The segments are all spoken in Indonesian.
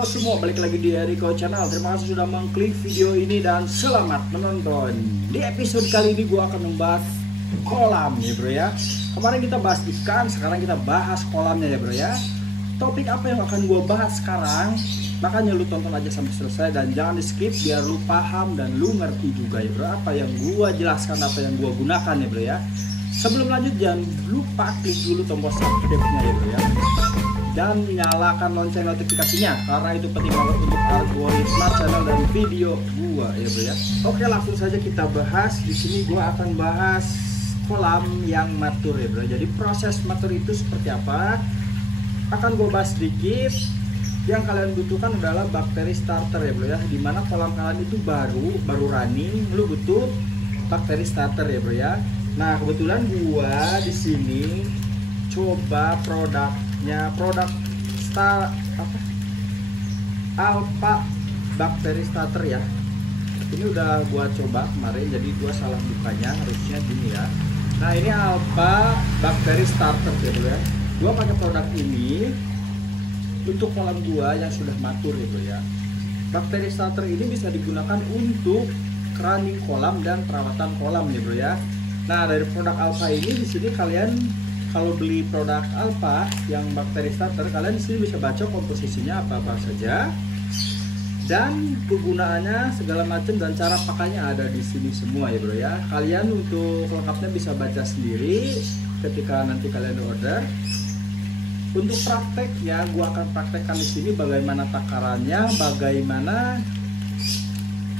Halo semua, balik lagi di Eriko Channel. Terima kasih sudah mengklik video ini dan selamat menonton. Di episode kali ini gue akan membahas kolam ya bro ya. Kemarin kita bahas ikan, sekarang kita bahas kolamnya ya bro ya. Topik apa yang akan gue bahas sekarang? Makanya lu tonton aja sampai selesai dan jangan di skip biar lu paham dan lu ngerti juga ya bro. Apa yang gue jelaskan, apa yang gue gunakan ya bro ya. Sebelum lanjut jangan lupa klik dulu tombol subscribe-nya ya bro ya. Dan nyalakan lonceng notifikasinya karena itu penting banget untuk algoritma channel dan video gua ya bro ya. Oke, langsung saja kita bahas. Di sini gua akan bahas kolam yang matur ya bro. Jadi proses matur itu seperti apa? Akan gua bahas sedikit. Yang kalian butuhkan adalah bakteri starter ya bro ya. Dimana kolam kalian itu baru running, lu butuh bakteri starter ya bro ya. Nah kebetulan gua di sini coba produk Alpha bakteri starter ya. Ini udah gua coba kemarin, jadi gua salah bukanya, harusnya gini ya. Nah ini Alpha bakteri starter ya bro ya. Gua pakai produk ini untuk kolam gua yang sudah matur ya bro ya. Bakteri starter ini bisa digunakan untuk running kolam dan perawatan kolam ya bro ya. Nah dari produk Alpha ini di sini kalian kalau beli produk Alpha yang bakteri starter, kalian di sini bisa baca komposisinya apa-apa saja dan kegunaannya segala macam dan cara pakainya ada di sini semua ya bro ya. Kalian untuk lengkapnya bisa baca sendiri ketika nanti kalian order. Untuk praktek ya, gua akan praktekkan di sini bagaimana takarannya, bagaimana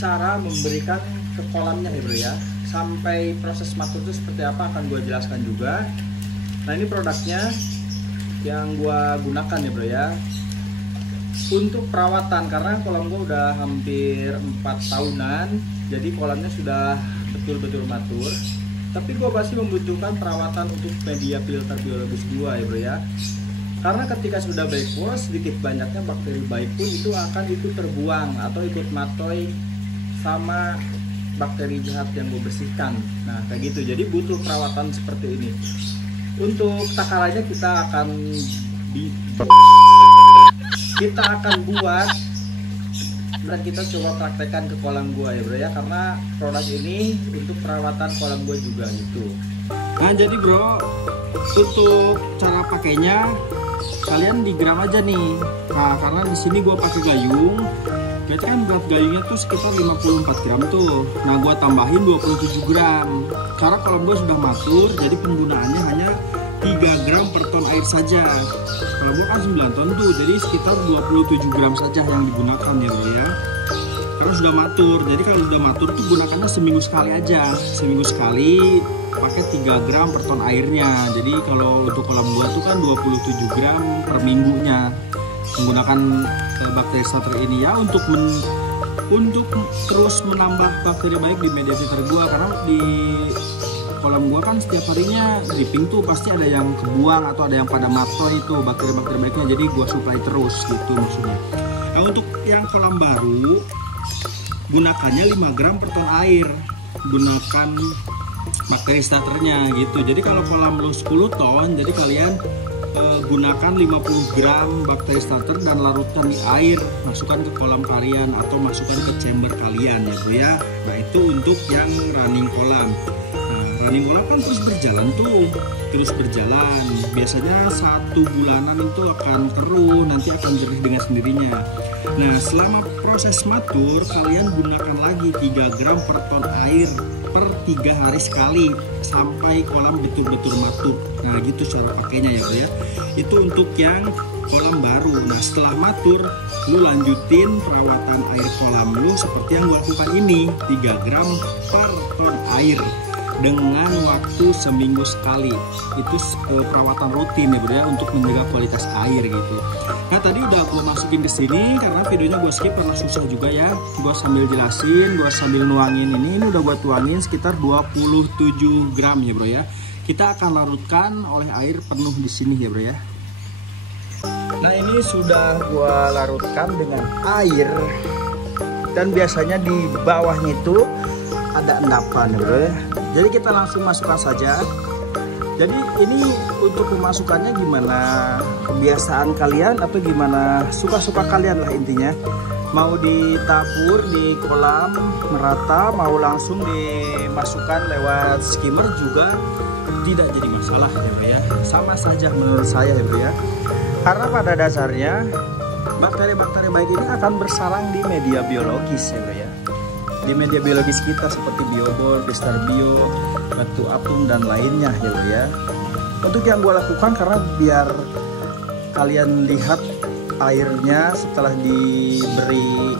cara memberikan ke kolamnya ya bro ya. Sampai proses matur itu seperti apa akan gua jelaskan juga. Nah ini produknya yang gua gunakan ya bro ya. Untuk perawatan, karena kolam gua udah hampir 4 tahunan, jadi kolamnya sudah betul-betul matur. Tapi gua masih membutuhkan perawatan untuk media filter biologis gua ya bro ya. Karena ketika sudah backwash, sedikit banyaknya bakteri baik pun itu akan ikut terbuang atau ikut matoy sama bakteri jahat yang gue bersihkan. Nah kayak gitu, jadi butuh perawatan seperti ini. Untuk takarannya kita akan buat dan kita coba praktekkan ke kolam gua ya bro ya, karena produk ini untuk perawatan kolam gua juga gitu. Nah jadi bro, untuk cara pakainya kalian digram aja nih. Nah karena di sini gua pakai gayung, berarti kan berat gayungnya tuh sekitar 54 gram tuh. Nah gua tambahin 27 gram. Karena kolam gua sudah matur, jadi penggunaannya hanya 3 gram per ton air saja. Kalau gua kan 9 ton tuh, jadi sekitar 27 gram saja yang digunakan ya bro ya. Karena sudah matur, jadi kalau sudah matur tuh gunakannya seminggu sekali aja. Seminggu sekali pakai 3 gram per ton airnya. Jadi kalau untuk kolam gua tuh kan 27 gram per minggunya. Menggunakan bakteri starter ini ya untuk terus menambah bakteri baik di media filter gua, karena di kolam gua kan setiap harinya dripping tuh pasti ada yang kebuang atau ada yang pada matoy itu bakteri-bakteri baiknya, jadi gua supply terus gitu maksudnya. Nah untuk yang kolam baru gunakannya 5 gram per ton air, gunakan bakteri starternya gitu. Jadi kalau kolam lo 10 ton, jadi kalian gunakan 50 gram bakteri starter dan larutkan di air, masukkan ke kolam kalian atau masukkan ke chamber kalian ya bro ya. Nah itu untuk yang running kolam. Running kolam kan terus berjalan, biasanya 1 bulanan itu akan keruh, nanti akan jernih dengan sendirinya. Nah selama proses matur kalian gunakan lagi 3 gram per ton air per 3 hari sekali sampai kolam betul-betul matur. Nah gitu cara pakainya ya bro ya. Itu untuk yang kolam baru. Nah setelah matur lu lanjutin perawatan air kolam lu seperti yang gua lakukan ini, 3 gram per ton air dengan waktu seminggu sekali. Itu perawatan rutin ya bro ya, untuk menjaga kualitas air gitu. Nah tadi udah gue masukin ke sini karena videonya gue skip karena susah juga ya. Gue sambil jelasin, gue sambil nuangin ini udah gue tuangin sekitar 27 gram ya bro ya. Kita akan larutkan oleh air penuh di sini ya bro ya. Nah ini sudah gue larutkan dengan air dan biasanya di bawahnya itu ada endapan ya bro ya. Jadi kita langsung masukkan saja. Jadi ini untuk pemasukannya gimana, kebiasaan kalian atau gimana, suka-suka kalian lah intinya. Mau ditabur di kolam merata, mau langsung dimasukkan lewat skimmer juga tidak jadi masalah ya bro ya. Sama saja menurut saya ya bro ya. Karena pada dasarnya bakteri-bakteri baik ini akan bersarang di media biologis ya bro ya. Di media biologis kita seperti biobor, Bio, batu apung dan lainnya ya bro ya. Untuk yang gue lakukan karena biar kalian lihat airnya setelah diberi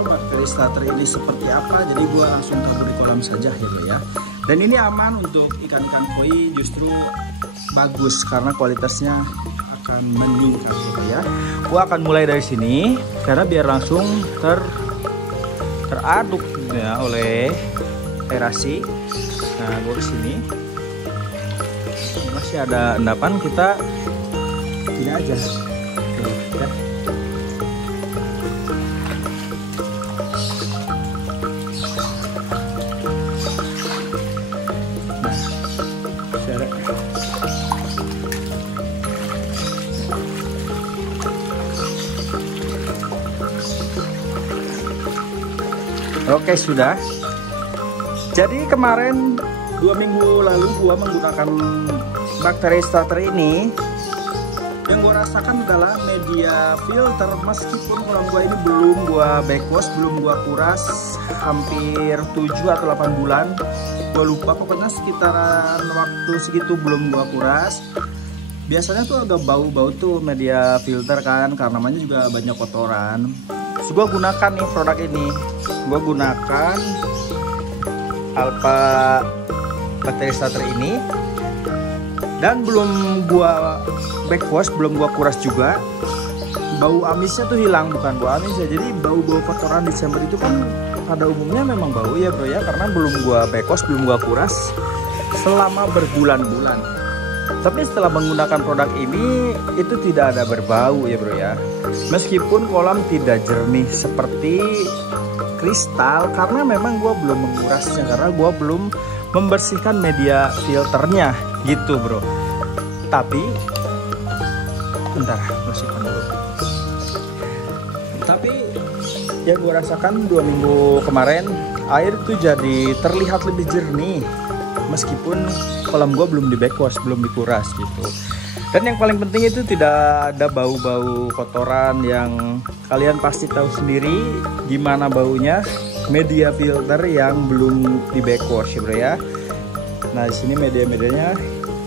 bakteri starter ini seperti apa, jadi gue langsung tabur di kolam saja ya bro ya. Dan ini aman untuk ikan-ikan koi, justru bagus karena kualitasnya akan meningkat ya bro ya. Gue akan mulai dari sini karena biar langsung teraduk ya oleh aerasi. Nah gue kesini masih ada endapan, kita ini aja. Oke, ya. Oke sudah. Jadi kemarin 2 minggu lalu gua menggunakan bakteri starter ini. Yang gua rasakan adalah media filter, meskipun kolam gua ini belum gua backwash, belum gua kuras hampir 7 atau 8 bulan. Gua lupa, pokoknya sekitaran waktu segitu belum gua kuras. Biasanya tuh agak bau-bau tuh media filter kan, karena namanya juga banyak kotoran. Terus gua gunakan nih produk ini. Gua gunakan Alpha bakteri starter ini dan belum gua backwash, belum gua kuras juga. Bau amisnya tuh hilang, bukan bau amis ya. Jadi bau-bau kotoran di chamber itu kan pada umumnya memang bau ya bro ya, karena belum gua backwash, belum gua kuras selama berbulan-bulan. Tapi setelah menggunakan produk ini itu tidak ada berbau ya bro ya. Meskipun kolam tidak jernih seperti kristal, karena memang gua belum mengurasnya, karena gua belum membersihkan media filternya gitu bro. Tapi bentar, bersihkan dulu. Tapi yang gue rasakan 2 minggu kemarin, air itu jadi terlihat lebih jernih meskipun kolam gue belum di backwash, belum dikuras gitu. Dan yang paling penting itu tidak ada bau-bau kotoran yang kalian pasti tahu sendiri gimana baunya media filter yang belum di backwash ya bro ya. Nah di sini media-medianya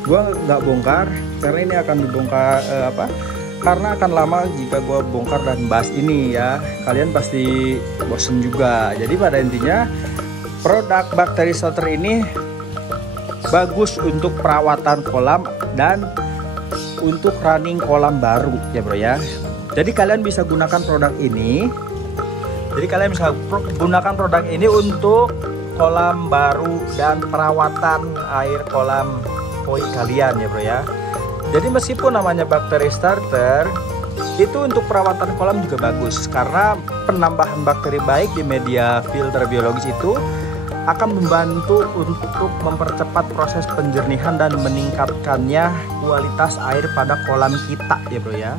gue nggak bongkar karena ini akan dibongkar karena akan lama jika gue bongkar dan bahas ini ya, kalian pasti bosen juga. Jadi pada intinya produk bakteri starter ini bagus untuk perawatan kolam dan untuk running kolam baru ya bro ya. Jadi kalian bisa gunakan produk ini. Jadi kalian bisa gunakan produk ini untuk kolam baru dan perawatan air kolam koi kalian ya bro ya. Jadi meskipun namanya bakteri starter, itu untuk perawatan kolam juga bagus karena penambahan bakteri baik di media filter biologis itu akan membantu untuk mempercepat proses penjernihan dan meningkatkannya kualitas air pada kolam kita ya bro ya.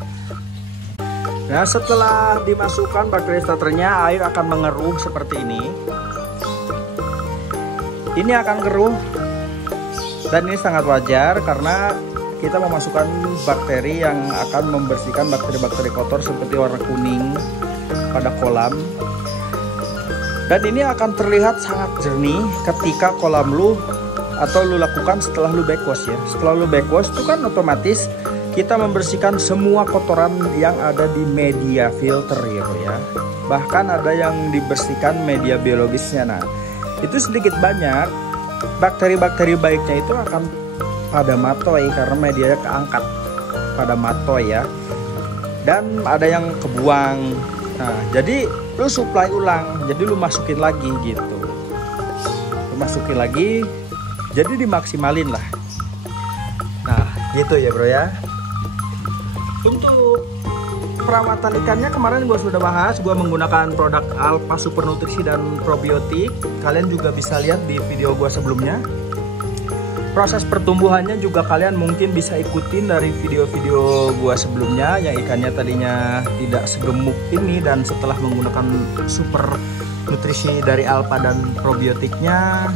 Nah setelah dimasukkan bakteri starternya, air akan mengeruh seperti ini. Ini akan keruh dan ini sangat wajar karena kita memasukkan bakteri yang akan membersihkan bakteri-bakteri kotor seperti warna kuning pada kolam. Dan ini akan terlihat sangat jernih ketika kolam lu atau lu lakukan setelah lu backwash ya. Setelah lu backwash itu kan otomatis kita membersihkan semua kotoran yang ada di media filter ya bro ya. Bahkan ada yang dibersihkan media biologisnya. Nah itu sedikit banyak bakteri-bakteri baiknya itu akan pada matoy karena medianya keangkat pada matoy ya. Dan ada yang kebuang. Nah jadi lu supply ulang, jadi lu masukin lagi gitu, lu masukin lagi, jadi dimaksimalin lah. Nah gitu ya bro ya. Untuk perawatan ikannya kemarin gue sudah bahas, gue menggunakan produk Alpha Super Nutrisi dan probiotik. Kalian juga bisa lihat di video gue sebelumnya. Proses pertumbuhannya juga kalian mungkin bisa ikutin dari video-video gua sebelumnya yang ikannya tadinya tidak segemuk ini, dan setelah menggunakan super nutrisi dari Alpha dan probiotiknya,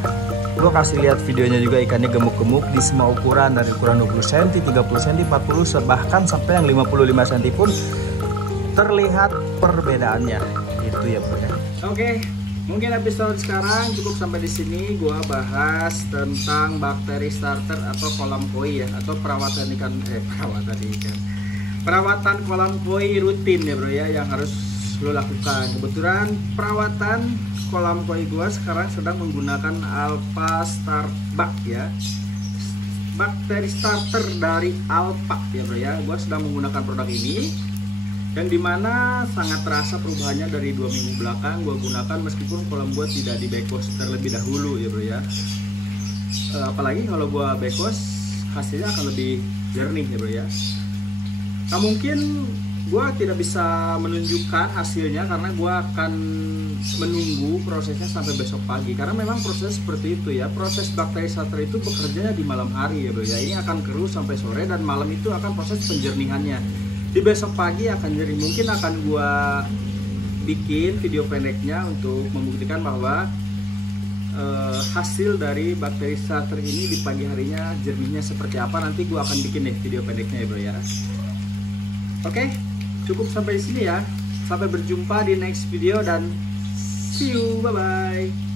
gua kasih lihat videonya juga ikannya gemuk-gemuk di semua ukuran, dari ukuran 20 cm, 30 cm, 40 bahkan sampai yang 55 cm pun terlihat perbedaannya. Itu ya bro ya. Oke. Mungkin episode sekarang cukup sampai di sini. Gua bahas tentang bakteri starter atau kolam koi ya, atau perawatan kolam koi rutin ya bro ya, yang harus lo lakukan. Kebetulan perawatan kolam koi gua sekarang sedang menggunakan Alpha Starbak ya, bakteri starter dari Alpha ya bro ya. Gua sedang menggunakan produk ini, yang dimana sangat terasa perubahannya dari 2 minggu belakang gua gunakan, meskipun kolam gua tidak di backwash terlebih dahulu ya bro ya. Apalagi kalau gua backwash hasilnya akan lebih jernih ya bro ya. Nah mungkin gua tidak bisa menunjukkan hasilnya karena gua akan menunggu prosesnya sampai besok pagi, karena memang proses seperti itu ya. Proses bakteri starter itu bekerjanya di malam hari ya bro ya. Ini akan keruh sampai sore, dan malam itu akan proses penjernihannya. Di besok pagi akan jernih. Mungkin akan gua bikin video pendeknya untuk membuktikan bahwa hasil dari bakteri starter ini di pagi harinya jernihnya seperti apa. Nanti gua akan bikin deh video pendeknya ya bro ya. Oke, cukup sampai di sini ya. Sampai berjumpa di next video dan see you, bye bye.